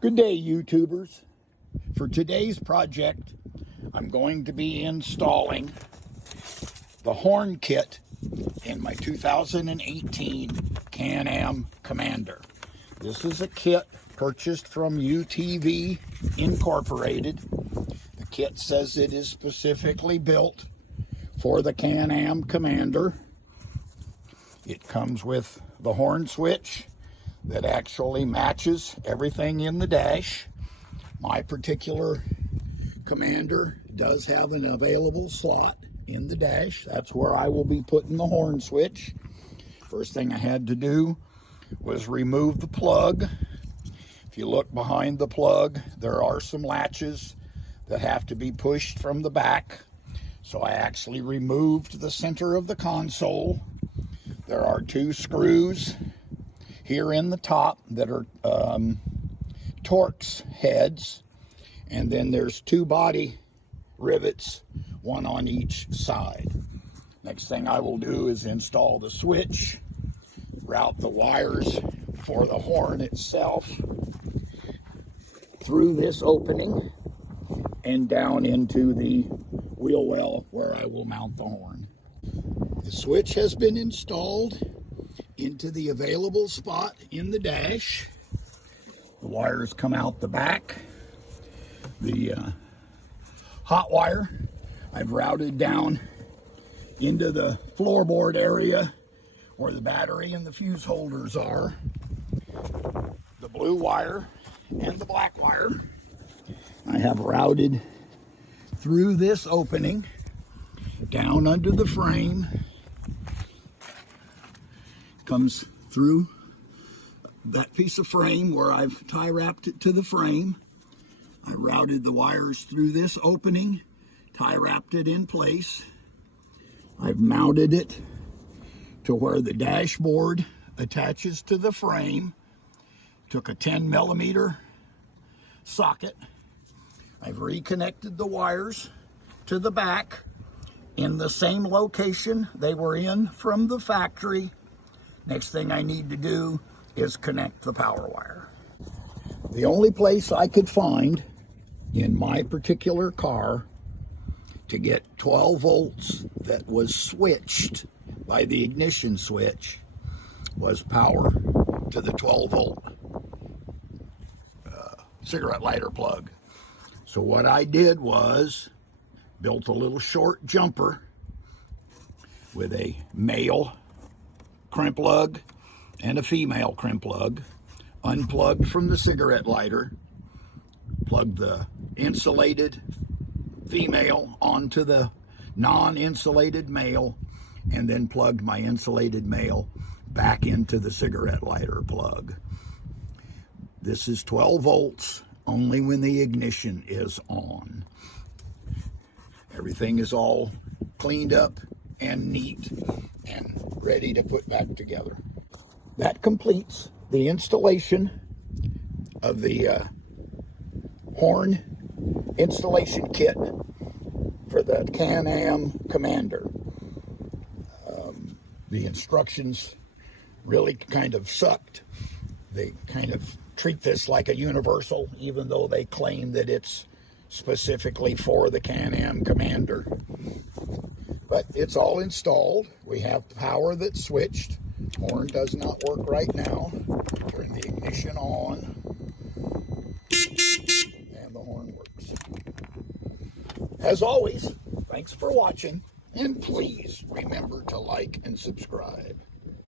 Good day, YouTubers. For today's project, I'm going to be installing the horn kit in my 2018 Can-Am Commander. This is a kit purchased from UTV Incorporated. The kit says it is specifically built for the Can-Am Commander. It comes with the horn switch that actually matches everything in the dash. My particular Commander does have an available slot in the dash. That's where I will be putting the horn switch. First thing I had to do was remove the plug. If you look behind the plug, there are some latches that have to be pushed from the back. So I actually removed the center of the console. There are two screws here in the top that are Torx heads, and then there's two body rivets, one on each side. Next thing I will do is install the switch, route the wires for the horn itself through this opening and down into the wheel well where I will mount the horn. The switch has been installed into the available spot in the dash. The wires come out the back. The hot wire I've routed down into the floorboard area where the battery and the fuse holders are. The blue wire and the black wire I have routed through this opening down under the frame. Comes through that piece of frame where I've tie wrapped it to the frame. I routed the wires through this opening, tie wrapped it in place. I've mounted it to where the dashboard attaches to the frame. Took a 10mm socket. I've reconnected the wires to the back in the same location they were in from the factory. Next thing I need to do is connect the power wire. The only place I could find in my particular car to get 12 volts that was switched by the ignition switch was power to the 12 volt cigarette lighter plug. So what I did was built a little short jumper with a male crimp plug and a female crimp plug, unplugged from the cigarette lighter, plugged the insulated female onto the non-insulated male, and then plugged my insulated male back into the cigarette lighter plug. This is 12 volts only when the ignition is on. Everything is all cleaned up and neat and ready to put back together. That completes the installation of the horn installation kit for the Can-Am Commander. The instructions really kind of sucked. They kind of treat this like a universal, even though they claim that it's specifically for the Can-Am Commander. But it's all installed. We have power that's switched. Horn does not work right now. Turn the ignition on, and the horn works. As always, thanks for watching, and please remember to like and subscribe.